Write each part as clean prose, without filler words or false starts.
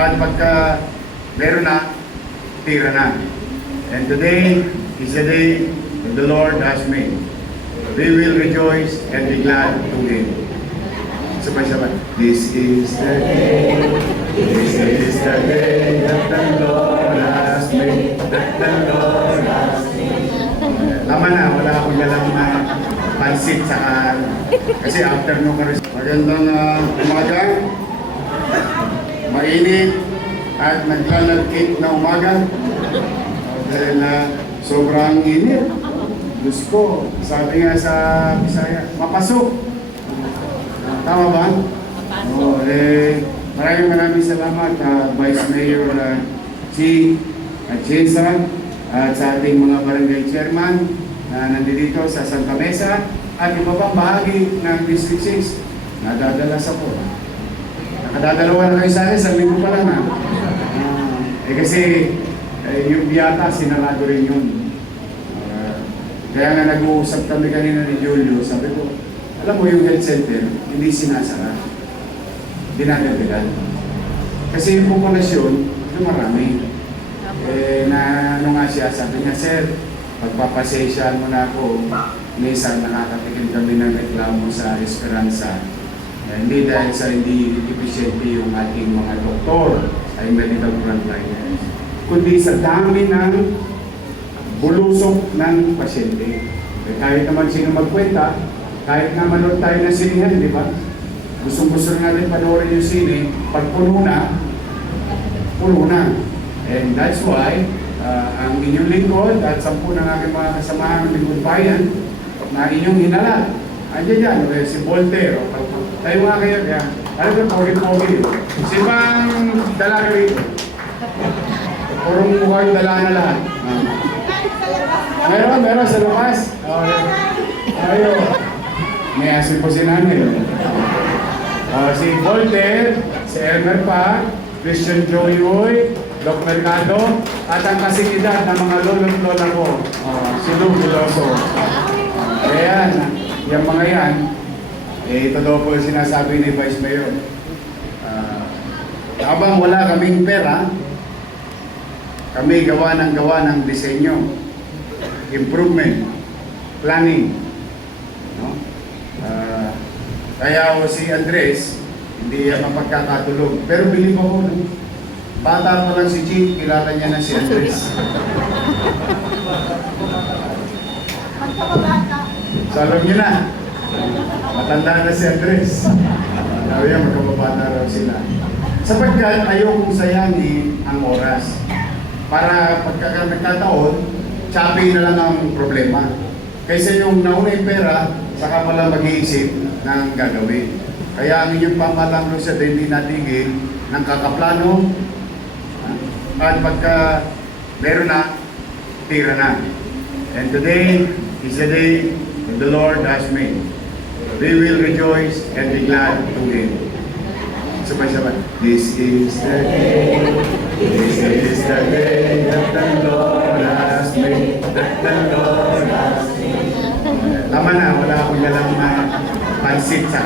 At pagka meron na, tira na. And today is the day that the Lord has made. We will rejoice and be glad to Him. Sabay-sabay. This is the day, this is the day that the Lord has made, that the Lord has made. Tama na, wala akong dalang na pansit sa kasi afternoon ka rin. Magandang umaga, mainit at naglalagkit na umaga. Dahil sobrang init. Diyos ko, sabi nga sa Bisaya, mapasok. Tama ba? Oo, maraming salamat Vice Mayor Chi Atchisa at sa ating mga barangay chairman na nandito sa Santa Mesa at iba pang bahagi ng District 6. Nadadalas ako. Nakadadalawa na kayo sa akin, sa linggo pa lang ha. Kasi yung biyata, sinarado rin yun. Kaya nga nag-uusap kami kanina ni Julio, sabi ko, alam mo yung health center, hindi sinasara. Dinadagdagan. Kasi yung populasyon, yung marami. Na ano nga siya, sabi niya, sir, pagpapasensyahan mo na ako, minsan nakakatikin kami ng reklamo sa Esperanza. Hindi dahil sa hindi efficiente yung ating mga doktor, ay medical frontliners, kundi sa dami ng bulusok ng pasyente. Kahit naman sino magkwenta, kahit nga manood tayo ng sinihan, di ba? Gusto natin panoorin yung sine, pag puno na. And that's why, ang inyong lingkod at 10 ng aking mga kasamahan ng lingkod bayan na inyong hinala. Andiyan dyan, si Voltaire. Tayo nga kayo, kaya, alam ko, pogi-pogi. Si bang dalaga rito? Purong mukhang dala na lahat. Meron sa labas. Ayaw. May asin po si Nanay. Si Voltaire, si Elmer Pa, Christian Joey Uy, Doc Mercado, at ang kasing edad ng mga lolo't lola ko, si Lou Veloso. Ayan, yung mga yan, ito daw po yung sinasabi ni Vice Mayor. Habang wala kaming pera, kami gawa ng disenyo, improvement, planning. No? Kaya si Andres, hindi yan mapagkakatulog. Pero bilib ako, no? Bata pa lang si Chief, kilala niya na si Andres. So alam niyo na, matanda na si Andres. Sabi niya, magkababata raw sila. Sapagkat ayaw kong sayangin ang oras. Para pagkakataon, choppy na lang ang problema. Kaysa yung nauna yung pera, saka mo lang mag-iisip ng gagawin. Kaya ang inyong pamalang sa hindi natigil ng kakaplano at pagka meron na, tira na. And today is the day that the Lord has made. We will rejoice and be glad to Him. Sabay-sabay. This is the day, this is the day that the Lord has made, that the Lord has made. Tama na, wala akong dalang na pansit sa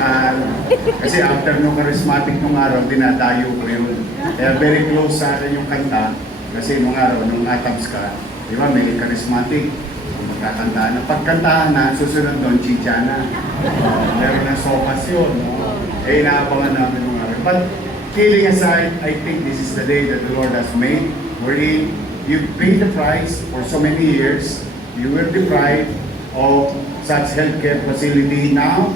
kasi after nung charismatic nung araw, dinadayo ko yun. Kaya very close sa akin yung kanta, kasi nung araw, nung natabs ka, di ba, may charismatic. Magkakantaan na. Pagkantahan na, susunod doon, chichana. Meron na sopas yun. No? Inaabangan namin nung araw. But kidding aside, I think this is the day that the Lord has made, wherein you paid the price for so many years, you were deprived of such healthcare facility. Now,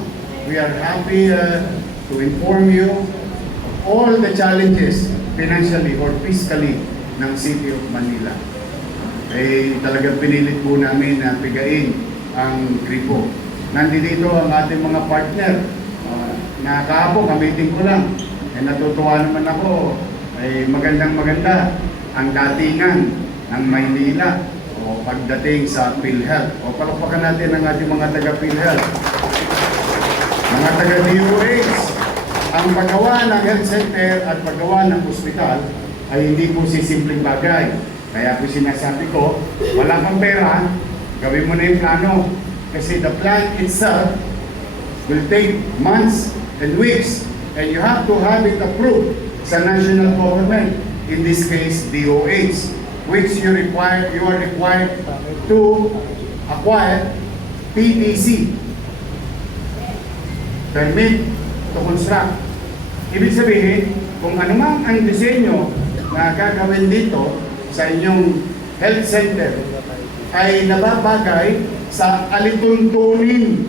we are happy to inform you of all the challenges financially or fiscally ng City of Manila. Talagang pinilit po namin na pigain ang gripo. Nandito ang ating mga partner. Nakakaapo, kamitin ko lang. Natutuwa naman ako. Maganda ang datingan ng Maynila pagdating sa PhilHealth. Palakpakan natin ang ating mga taga-PhilHealth. Mga taga-DOH, ang paggawa ng health center at paggawa ng ospital ay hindi po si simpleng bagay. Kaya po sinasabi ko, wala kang pera, gawin mo na yung plano. Kasi the plan itself will take months and weeks, and you have to have it approved sa national government, in this case, DOH, which you are required to acquire PTC, Permit to Construct. Ibig sabihin, kung ano man ang disenyo na gagawin dito sa inyong health center ay nababagay sa alituntunin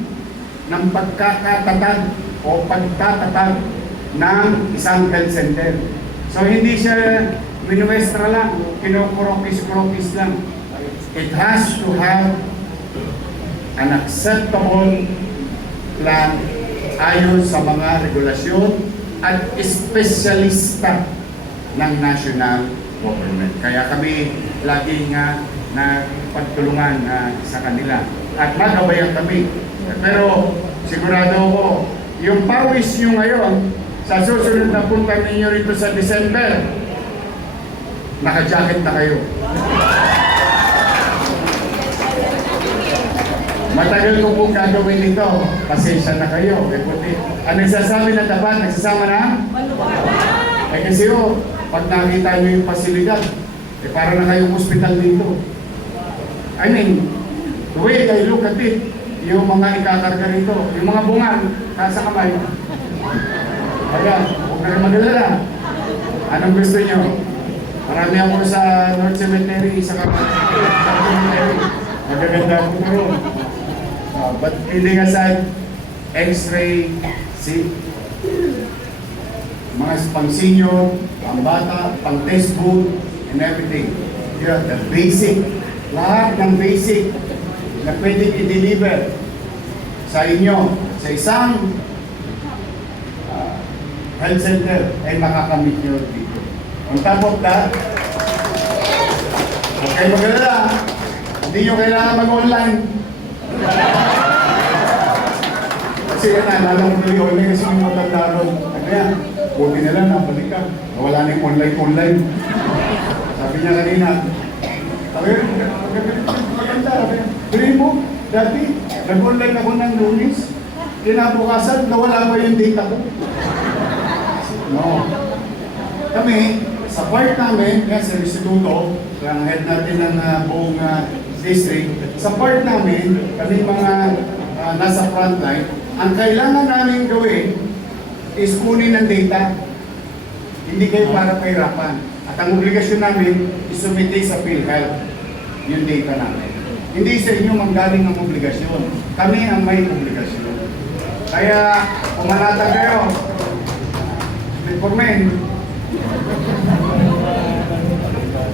ng pagkakatatag o pagtatatag ng isang health center. So hindi siya minuestra lang, kinukurokis-kurokis lang. It has to have an acceptable plan ayon sa mga regulasyon at espesyalista ng national government. Kaya kami lagi nga na pagtulungan sa kanila at magabayan kami. Pero sigurado ako, yung pawis nyo ngayon, sa susunod na punta ninyo rito sa December, naka-jacket na kayo. Matagal ko pong gagawin ito. Pasensya na kayo. Ang nagsasabi na dapat, nagsasama na? Kasi pag nakita nyo yung pasilidad, para na kayong hospital dito. I mean, the way I look at it, yung mga ikakarga rito, yung mga bungan, nasa kamay. Kaya, huwag na mag-alala. Anong gusto nyo? Marami ako sa North Cemetery, sa Cemetery. Magaganda ako na ron. But kidding aside, X-ray, mga pang-senior, pang-bata, pang-textbook, and everything. Yeah, the basic, lahat ng basic na pwedeng i-deliver sa inyo, sa isang health center, ay makakamit nyo dito. On top of that, huwag kayo mag-alala, hindi nyo kailangan mag-online. Kasi yan, naalala ko na yung online kasi yung matanda ron. Ano yan? Buti na lang, nabalik ka. Wala na yung online. Sabi niya kanina, maganda. Bilhin mo, dati, nag-online ako ng Lunes. Kinabukasan, nawala pa yung data ko. No. Kami, sa part namin, yan sa instituto, ang head natin ng buong district, sa part namin, kami mga nasa frontline, ang kailangan namin gawin is kunin ng data. Hindi kayo para pahirapan. At ang obligasyon namin is sumite sa PhilHealth yung data namin. Hindi sa inyo manggaling ang obligasyon. Kami ang may obligasyon. Kaya, pumanatag kayo. Reformen.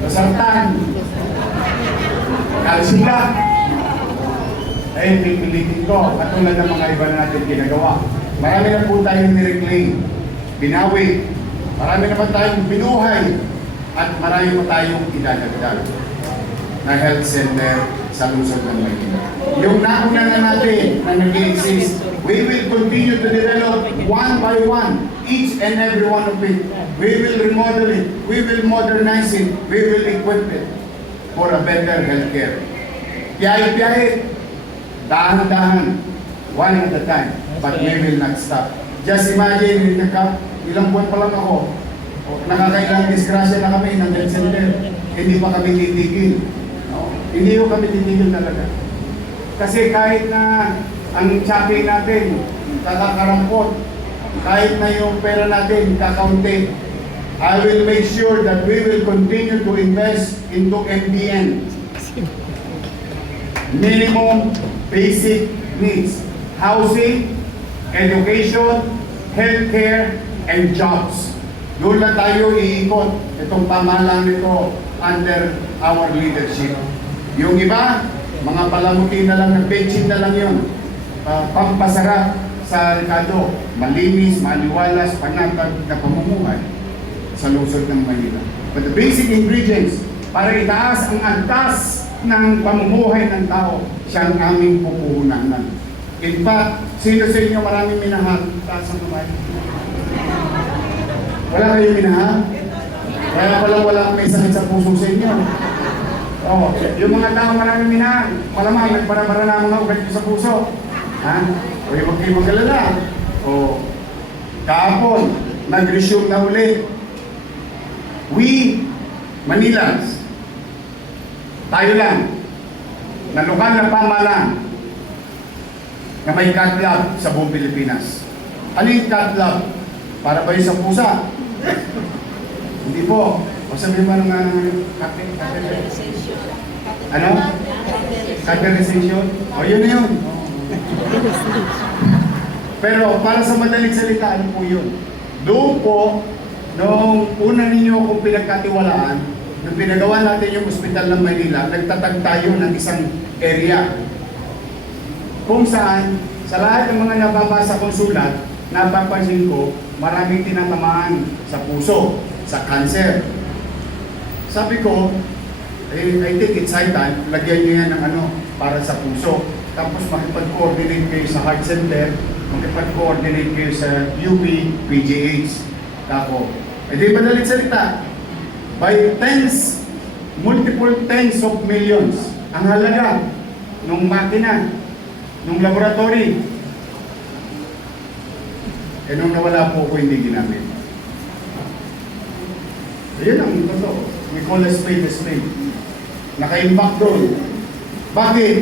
Kasartan. Kalsula. Ay, pipilitin ko. Katulad ng mga iba natin ginagawa. Marami na po tayong nireclaim. Binawi. Marami naman tayong binuhay. At marami pa tayong idadagdag na health center sa lungsod ng Maynila. Yung nauna na natin na nag-exist, we will continue to develop one by one, each and every one of it. We will remodel it, we will modernize it, we will equip it for a better healthcare. Piyahe-piyahe, dahan-dahan, one at a time, but we will not stop. Just imagine, ilang buwan pa lang ako, nakakailang disgrasya na kami ng health center, hindi pa kami titigil. Hindi ko kami titigil talaga. Kasi kahit na ang tsapi natin, kakakarampot, kahit na yung pera natin, kakaunti, I will make sure that we will continue to invest into MBN. Minimum basic needs. Housing, education, healthcare, and jobs. Doon lang tayo iikot itong pamahalaan nito under our leadership. Yung iba, mga palamuti na lang, nag-benching na lang yun. Pampasarap sa rekado, malinis, maliwalas, panatag na pamumuhay sa lungsod ng Manila. But the basic ingredients para itaas ang antas ng pamumuhay ng tao, siya ang aming pupuhunan. In fact, sino sa inyo maraming minahal? Taas ang kamay. Wala kayong minahal? Kaya pala wala may sakit sa puso sa inyo. Oh, yung mga tao maraming minahal, malamang nagpara-para na mga ugat sa puso. Ha? O huwag kayo mag-alala. O, kahapon, nag-resume na ulit We, Manilans, tayo lang, na lokal na pamahalaan na may cat lab sa buong Pilipinas. Ano yung cat lab? Para ba yun sa pusa? Hindi po. O sabihin mo ng ano? Categorization? O yun na yun. Pero para sa madaling salita, ano po yun? Doon po, noong una ninyo kung pinagkatiwalaan, nung pinagawa natin yung ospital ng Maynila, nagtatag tayo ng isang area kung saan sa lahat ng mga nababasa kong sulat, napapansin ko maraming tinatamaan sa puso, sa cancer. Sabi ko, I think it's high time, lagyan nyo yan ng ano para sa puso. Tapos makipag-coordinate kayo sa heart center, makipag-coordinate kayo sa UP, PGH. Tapos, di madaling salita, by tens, multiple tens of millions ang halaga ng makina, ng laboratory. Nung nawala po ko, hindi ginamit. Ayun ang totoo. We call a spade a spade. Naka-impact doon. Bakit?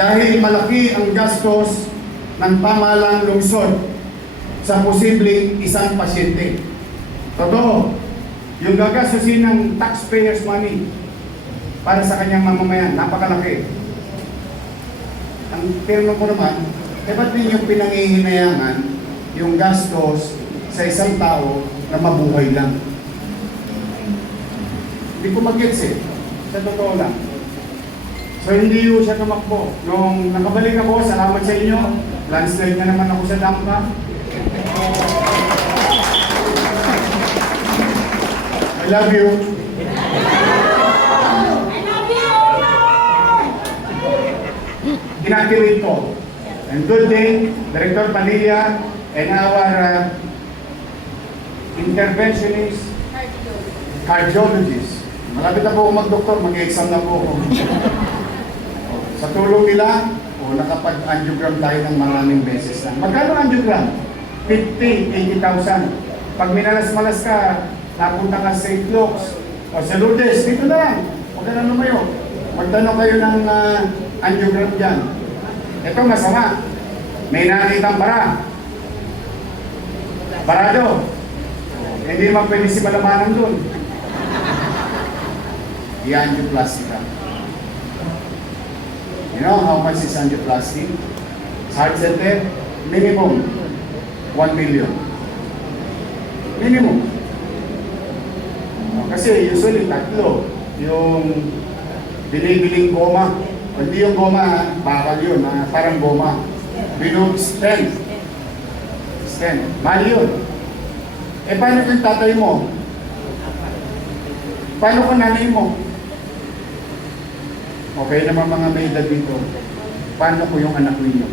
Dahil malaki ang gastos ng pamahalang lungsod sa posibleng isang pasyente. Totoo, yung gagastusin ng taxpayers' money para sa kanyang mamamayan, napakalaki. Ang termo ko naman, ba't ninyo pinangihinayangan yung gastos sa isang tao na mabuhay lang? Hindi ko mag-gets eh. Sa totoo lang. So hindi yun siya tumakbo. Nung nakabalik ako, salamat sa inyo. Landslide na naman ako sa Dampa. I love you. Inactivate ko. And good day, Director Padilla and our interventionist cardiologist. Malapit na po ako mag-doktor, mag-exam na po ako. Sa tulong nila, nakapag-angiogram tayo ng maraming beses na. Magkano angiogram? 50, 80,000. Pag minalas-malas ka, napunta ka sa St. Luke's o sa Lourdes, dito na lang. Huwag ka na lumayo. Magtanong kayo ng angiogram dyan. Ito masama. May nakitang bara. Parado. Hindi naman pwede si malamanan doon. I-angioplasty ka. You know how much is angioplasty? Heart center, minimum 1 million. Minimum. Kasi usually tatlo. Yung binibiling goma. Hindi yung goma, bakal yun, parang goma. Binog stent. Stent. Mahal yun. Paano kung tatay mo? Paano kung nanay mo? Okay naman mga may edad dito. Paano ko yung anak ninyo?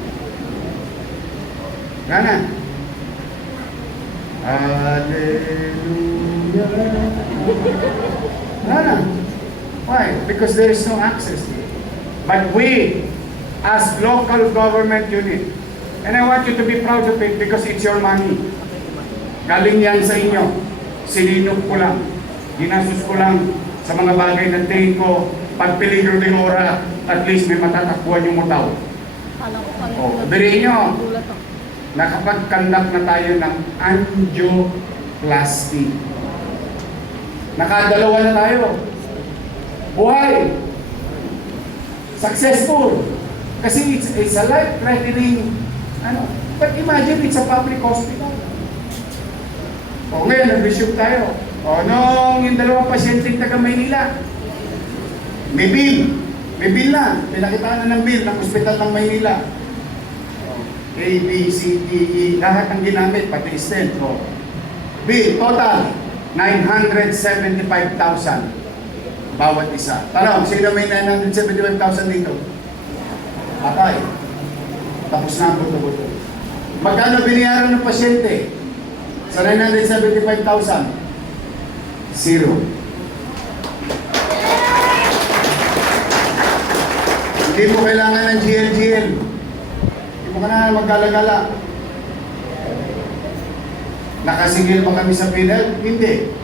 Gana. Hallelujah. Gana. Why? Because there is no access. But we, as local government unit, and I want you to be proud of it because it's your money. Galing yan sa inyo. Sininok ko lang. Ginastos ko lang sa mga bagay na tingin ko, pag peligro ng ora, at least may matatakbuhan yung mutaw. Biriin nyo, nakapag-conduct na tayo ng angioplasty. Nakadalawa na tayo. Buhay! Successful! Kasi it's a life-threatening, but imagine it's a public hospital. O ngayon, nag-resume tayo. O nung yung dalawang pasyenteng taga Maynila, may bill. May bill na. Pinakitaan na ng bill ng ospital ng Maynila. A, B, C, D, E, lahat ang ginamit, pati stent. O. Bill, total, 975,000 bawat isa. Tanong, sino may 975,000 dito? Patay. Tapos na ang buto-buto. Magkano biniyaran ng pasyente? Sa 975,000? Zero. Hindi mo kailangan ng GL. Hindi mo ka na maggalagala. Nakasingil ba kami sa PhilHealth? Hindi.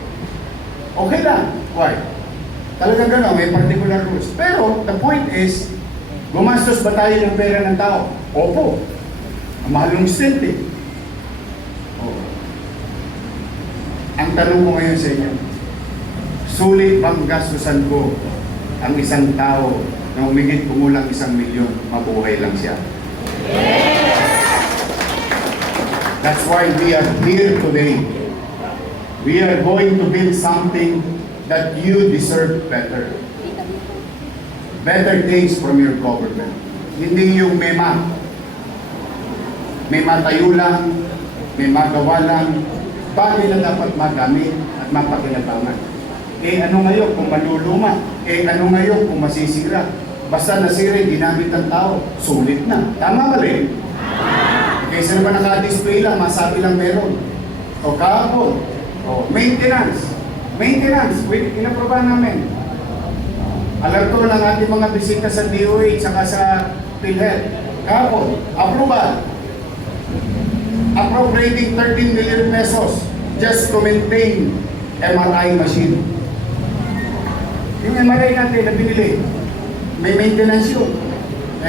Okay lang. Why? Talagang gano'n, may particular rules. Pero, the point is, gumastos ba tayo ng pera ng tao? Opo. Ang mahal ng stint eh. Oh. Ang tanong ko ngayon sa inyo, sulit bang gastusan ko ang isang tao na umigit kumulang 1 milyon, mabuhay lang siya? That's why we are here today. We are going to build something that you deserve better. Better things from your government. Hindi yung mema. May matayo lang, may magawa lang, bagay na dapat magamit at mapakinabangan. Ano ngayon kung maluluma? Ano ngayon kung masisira? Basta nasira, ginamit ng tao, sulit na. Tama ba rin? Kaysa naman naka-display lang, masabi lang meron. O kahapon, maintenance. Maintenance, inaproba namin. Alerto ng ating mga bisita sa DOH saka sa PhilHealth. Kahapon, approval. Appropriating 13 million pesos just to maintain MRI machine. Yung MRI natin na binili, may maintenance yun.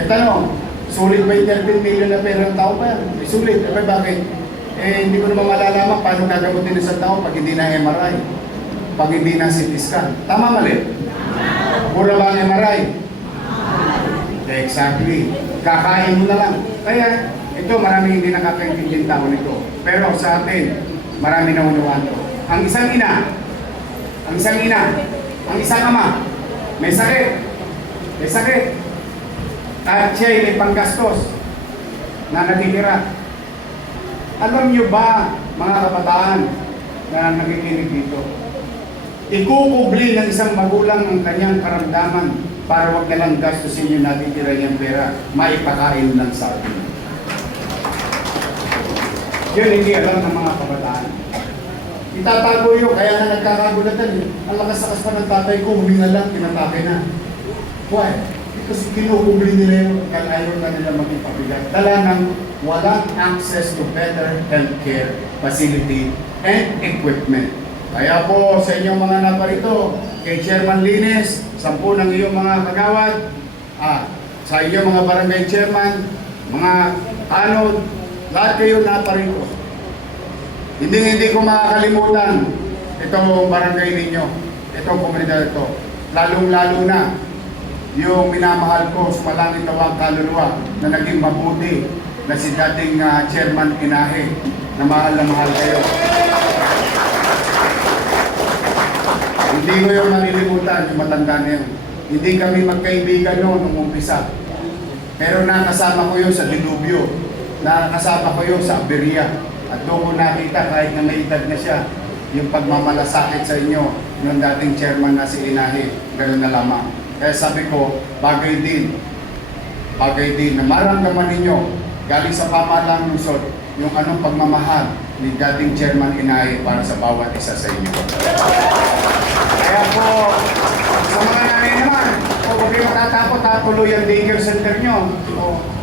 Tanong, sulit ba yung 13 million na pera ng tao pa yan? Sulit. Bakit? Hindi ko naman malalaman paano gagamutin sa tao pag hindi na MRI. Pag hindi na CT scan. Tama mali? Mura ba ang MRI? Exactly. Kakain mo na lang. Kaya, ito maraming hindi nakakaintinding tao nito. Pero sa atin, marami na unawaan to. Ang isang ina, ang isang ama, may sakit. At siya'y may panggastos na natitira. Alam niyo ba, mga kabataan na nakikinig dito, ikukubli ng isang magulang ang kanyang karamdaman para wag na lang gastusin yung natitira niyang pera, maipakain lang sa atin. Yun hindi alam ng mga kabataan. Itatago yun, kaya na nagkakagulatan eh. Ang lakas-lakas pa ng tatay ko, huminga lang, pinatake na. Why? Kasi kinukubli nila yun, kaya ayaw na nila maging pabigat. Dala ng walang access to better healthcare facility and equipment. Kaya po sa inyong mga naparito, kay Chairman Lines, 10 ng iyong mga kagawad, sa inyong mga barangay chairman, mga tanod, lahat kayo naparito. Hindi ko makakalimutan itong barangay ninyo, itong komunidad ito. Lalong-lalo na yung minamahal ko, sumalangit nawang kaluluwa na naging mabuti na si dating Chairman Inahe, na mahal kayo. Hindi ko yung malilimutan, yung matanda na yun. Hindi kami magkaibigan noon nung umpisa. Pero nakasama ko yun sa Dilubyo. Nakasama ko yun sa Aberia. At doon ko nakita kahit na may edad na siya, yung pagmamalasakit sa inyo ng dating chairman na si Inahe, gano'n na lamang. Kaya sabi ko, bagay din na maramdaman ninyo galing sa pamahalang lungsod yung anong pagmamahal ni dating chairman Inahe para sa bawat isa sa inyo. Kaya po, sa mga nanay naman, huwag kayo matatakot, tuloy ang daycare center nyo.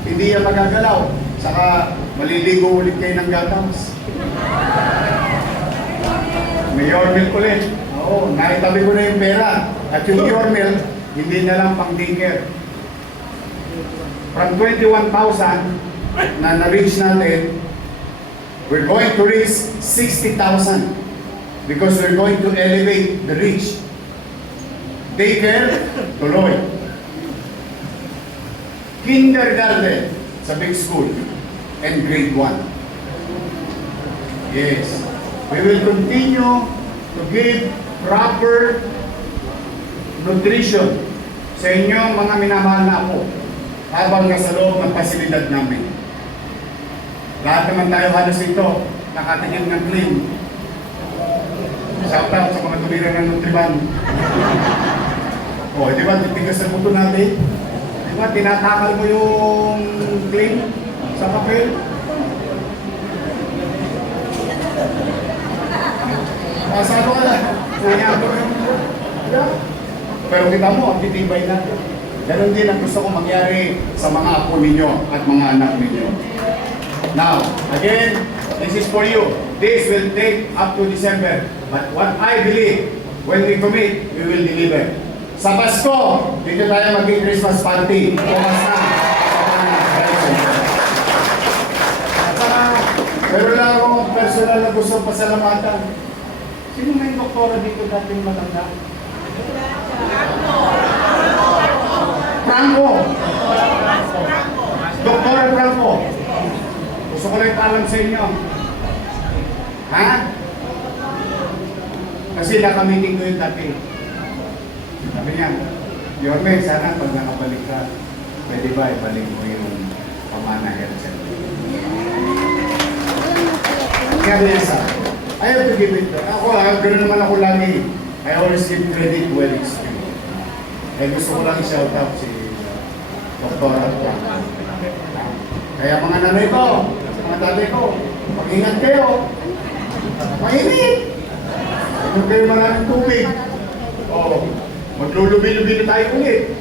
Hindi yan magagalaw. Saka maliligo ulit kayo ng gatams. May Yormel ulit. Oo, naitabi ko na yung pera. At yung Yormel, hindi na lang pang daycare. From 21,000 na na-reach natin, we're going to reach 60,000 because we're going to elevate the reach. Daycare, tuloy. Kindergarten sa big school and grade 1. Yes. We will continue to give proper nutrition sa inyong mga minamahal na apo habang nasa loob ng pasilidad namin. Lahat naman tayo halos ito nakatikim ng clean. Shout out sa mga tumira ng Nutriban. Di ba, titigas sa buto natin? Di ba, tinatakal mo yung clean sa papel? Sabi ka lang, nangyayabot yung pero kita mo, ang titibay natin. Ganon din ang gusto kong mangyari sa mga apo ninyo at mga anak ninyo. Now, again, This is for you. This will take up to December. But what I believe, when we commit, we will deliver. Sa Pasko, dito tayo mag-Christmas party. Bukas na. At saka, meron lang akong personal na gusto pasalamatan. Sino may doktora dito dating matanda? Franco. Dr. Franco. Gusto ko lang ipaalam sa inyo. Ha? Kasi nakamiting ko yung dati. Sabi niya, Yorme, sana pag nakabalik ka, pwede ba ibalik mo yung Pamana Health Center? Kaya niya sa I have to give it. Ako, ganoon naman ako lagi. I always give credit where it's due. Eh, gusto ko lang i-shout out si Dr. Franco. Kaya mga nanay ko, mga tatay ko, mag-ingat kayo. Mainit! Huwag kayo maraming tubig. O, maglulubi-lubi na tayo ulit.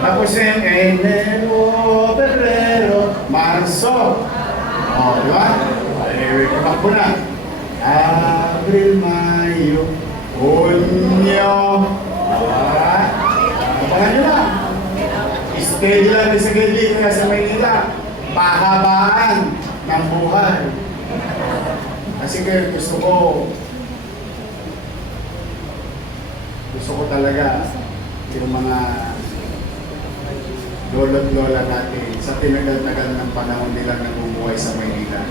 Tapos yung Enero, Febrero, Marso. O, di ba? Ay, kapag na. Abril, Mayo, Hunyo. Abangan nyo na. Steady lang sa Gili, kaya sa Maynila, pahabaan ng buhay. Kasi kaya gusto ko talaga yung mga lolo't lola natin sa tinagal-tagal ng panahon nila namumuhay sa Maynila.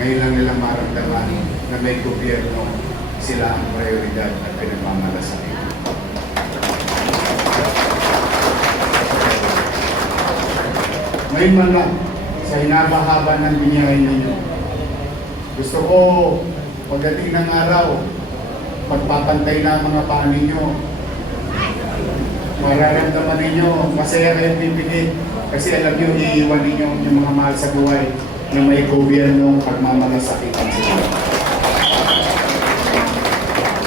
Ngayon lang nila maramdaman na may gobyerno sila ang prioridad at pinagmamalasakit. Ngayon man lang, sa hinabahaba ng binyahin ninyo, gusto ko, pagdating ng araw, pagpapantay na ang mga paa ninyo, mararamdaman ninyo, masaya kayong pipigit, kasi alam nyo, iiwan ninyo yung mga mahal sa buhay na may gobyernong pagmamalasakitan sila.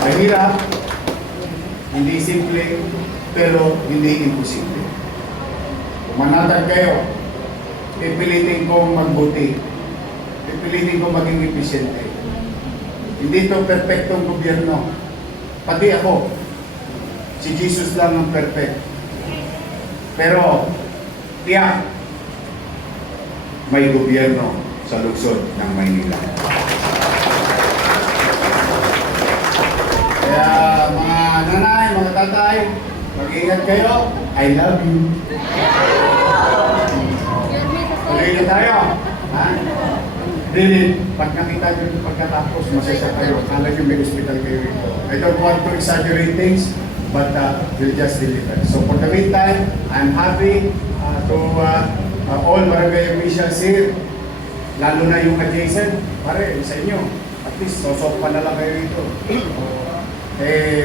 Mahirap, hindi simple, pero hindi imposible. Manatag kayo, pipilitin kong magbuti. Pipilitin kong maging episyente. Hindi ito perfectong gobyerno. Pati ako. Si Jesus lang ang perfect. Pero, tiyak, may gobyerno sa lungsod ng Maynila. Kaya mga nanay, mga tatay, mag-ingat kayo. I love you. Tuloy na tayo. Ha? Really, pag nakita nyo ito pagkatapos, masaya kayo. Kala nyo may hospital kayo ito. I don't want to exaggerate things, but we'll just deliver. So for the meantime, I'm happy to all barangay officials here, lalo na yung adjacent, pare, sa inyo. At least, sosok pa na lang kayo ito.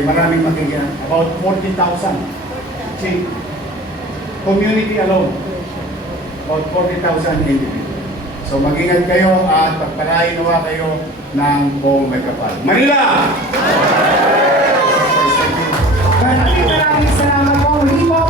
Maraming makikita. About 40,000. See, community alone. About 40,000 individuals. So mag-ingat kayo at pagpalain nawa kayo ng buong may kapal. Manila! Maraming salamat po. Hindi po